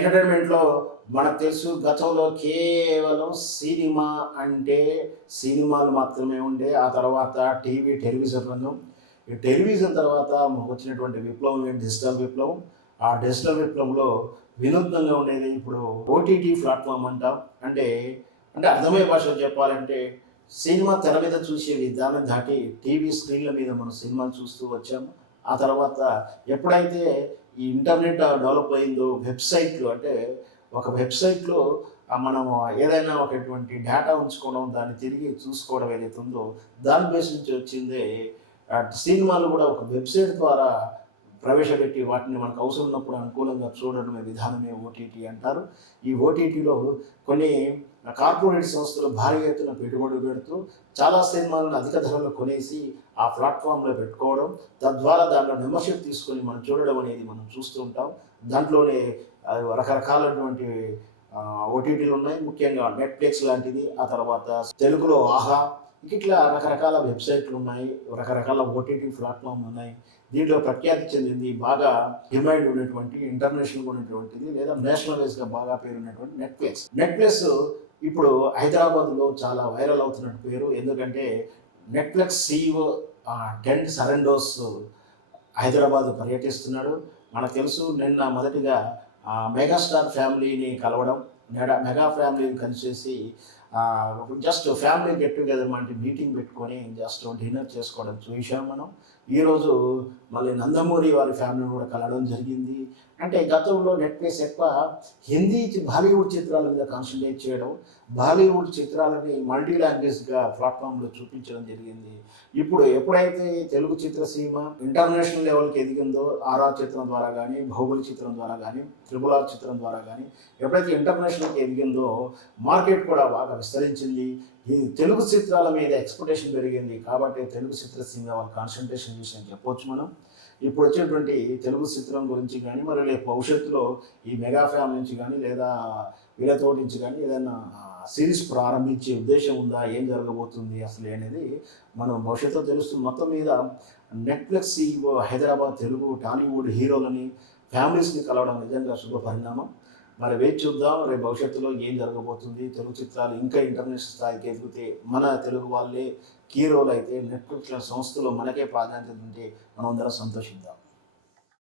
ఎంటర్టైన్మెంట్లో మనకు తెలుసు గతంలో కేవలం సినిమా అంటే సినిమాలు మాత్రమే ఉండే. ఆ తర్వాత టెలివిజన్ రంగం. ఈ టెలివిజన్ తర్వాత వచ్చినటువంటి విప్లవం డిజిటల్ విప్లవం. ఆ డిజిటల్ విప్లవంలో వినూత్నంగా ఉండేది ఇప్పుడు ఓటీటీ ప్లాట్ఫామ్ అంటాం. అంటే అంటే అర్థమయ్యే భాషలో చెప్పాలంటే సినిమా తెర మీద చూసే విధానం దాటి టీవీ స్క్రీన్ల మీద మనం సినిమాలు చూస్తూ వచ్చాము. ఆ తర్వాత ఎప్పుడైతే ఈ ఇంటర్నెట్ డెవలప్ అయిందో వెబ్సైట్లు అంటే ఒక వెబ్సైట్లో మనము ఏదైనా ఒకటువంటి డేటా ఉంచుకోవడం దాన్ని తిరిగి చూసుకోవడం ఏదైతే ఉందో దాని బేస్ నుంచి వచ్చిందే సినిమాలు కూడా ఒక వెబ్సైట్ ద్వారా ప్రవేశపెట్టి వాటిని మనకు అవసరం ఉన్నప్పుడు అనుకూలంగా చూడడమే విధానమే ఓటీటీ అంటారు. ఈ ఓటీటీలో కొన్ని కార్పొరేట్ సంస్థలు భారీ ఎత్తున పెట్టుబడులు పెడుతూ చాలా సినిమాలను అధిక ధరలో కొనేసి ఆ ప్లాట్ఫామ్లో పెట్టుకోవడం, తద్వారా దాంట్లో మెంబర్షిప్ తీసుకొని మనం చూడడం అనేది మనం చూస్తూ ఉంటాం. దాంట్లోనే రకరకాలైనటువంటి ఓటీటీలు ఉన్నాయి. ముఖ్యంగా నెట్ఫ్లిక్స్ లాంటిది, ఆ తర్వాత తెలుగులో ఆహా, ఇట్లా రకరకాల వెబ్సైట్లు ఉన్నాయి, రకరకాల ఓటీటీ ప్లాట్ఫామ్లు ఉన్నాయి. దీంట్లో ప్రఖ్యాతి చెందింది బాగా డిమాండ్ ఉన్నటువంటి ఇంటర్నేషనల్ ఉన్నటువంటిది లేదా నేషనల్ వైజ్గా బాగా పేరున్నటువంటి నెట్ఫ్లిక్స్ ఇప్పుడు హైదరాబాద్లో చాలా వైరల్ అవుతున్నట్టు పేరు. ఎందుకంటే నెట్ఫ్లిక్స్ CEO టెన్ సరెండోస్ హైదరాబాద్ పర్యటిస్తున్నాడు. మనకు తెలుసు నిన్న మొదటిగా మెగాస్టార్ ఫ్యామిలీని కలవడం, మెగా ఫ్యామిలీని కలిసేసి జస్ట్ ఫ్యామిలీ గెట్ టుగెదర్ వంటి మీటింగ్ పెట్టుకొని జస్ట్ డిన్నర్ చేసుకోవడం చూసాం మనం. ఈరోజు మళ్ళీ నందమూరి వారి ఫ్యామిలీని కూడా కలవడం జరిగింది. అంటే గతంలో నెట్ఫ్లిక్స్ ఎక్కువ హిందీ బాలీవుడ్ చిత్రాల మీద కాన్సన్ట్రేట్ చేయడం, బాలీవుడ్ చిత్రాలని మల్టీ లాంగ్వేజ్గా ప్లాట్ఫామ్లో చూపించడం జరిగింది. ఇప్పుడు ఎప్పుడైతే తెలుగు చిత్రసీమ ఇంటర్నేషనల్ లెవెల్కి ఎదిగిందో ఆర్ఆర్ చిత్రం ద్వారా కానీ, బాహుబలి చిత్రం ద్వారా కానీ, RRR చిత్రం ద్వారా కానీ ఎప్పుడైతే ఇంటర్నేషనల్కి ఎదిగిందో మార్కెట్ కూడా బాగా విస్తరించింది. ఈ తెలుగు చిత్రాల మీద ఎక్స్పెక్టేషన్ పెరిగింది. కాబట్టి తెలుగు చిత్రసీమ వాళ్ళు కాన్సన్ట్రేషన్ చేసి చెప్పవచ్చు మనం. ఇప్పుడు వచ్చేటువంటి తెలుగు చిత్రం గురించి కానీ మరి రేపు భవిష్యత్తులో ఈ మెగా ఫ్యామ్ నుంచి కానీ లేదా వీళ్ళతో నుంచి కానీ ఏదైనా సిరీస్ ప్రారంభించే ఉద్దేశం ఉందా, ఏం జరగబోతుంది అసలు అనేది మనం భవిష్యత్తులో తెలుస్తుంది. మొత్తం మీద నెట్ఫ్లిక్స్ CEO హైదరాబాద్ తెలుగు టాలీవుడ్ హీరోలని ఫ్యామిలీస్ని కలవడం నిజంగా శుభ పరిణామం. మరి వేచి చూద్దాం రేపు భవిష్యత్తులో ఏం జరగబోతుంది. తెలుగు చిత్రాలు ఇంకా ఇంటర్నేషనల్ స్థాయికి ఎదిగితే మన తెలుగు వాళ్ళే హీరోలు అయితే నెట్ఫ్లిక్స్ సంస్థలో మనకే ప్రాధాన్యత ఉంటే మనం అందరం సంతోషిద్దాం.